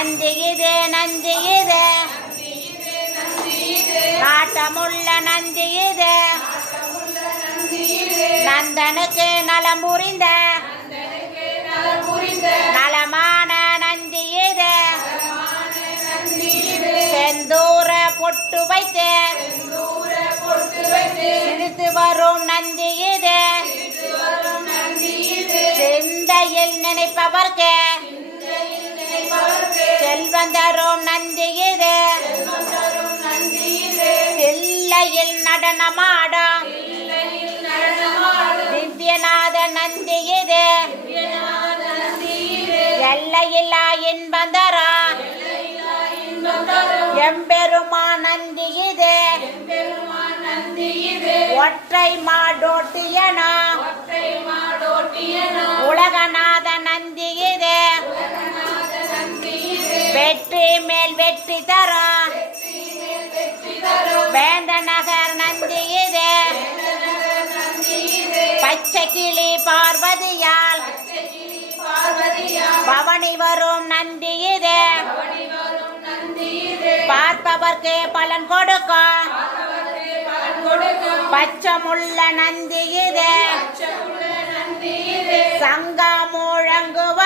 நந்தி இது நந்தி இது நாட்டமுள்ள நந்தி நந்தனுக்கு நலம் புரிந்த. நலமான நந்தி செந்தூர பொட்டு வைத்து. சிரித்து வரும் நந்தி சிந்தையில் நினைப்பவர்க்கு. செல்வம் தரும் நந்தி இது தில்லையில் நடனமாடும் திவ்யநாத நந்தி இது எல்லையில்லா இன்பம் தரும் எம்பெருமா நந்தி இது ஒற்றை மாடோட்டியனா. வெற்றி தரும். வேந்த நகர் நந்தி இது. பச்சை கிளி பார்வதியால். பவனி வரும் நந்தி இது. பார்ப்பவர்க்கு பலன் கொடுக்கும். பச்சமுள்ள நந்தி இது. சங்கம் முழங்குவ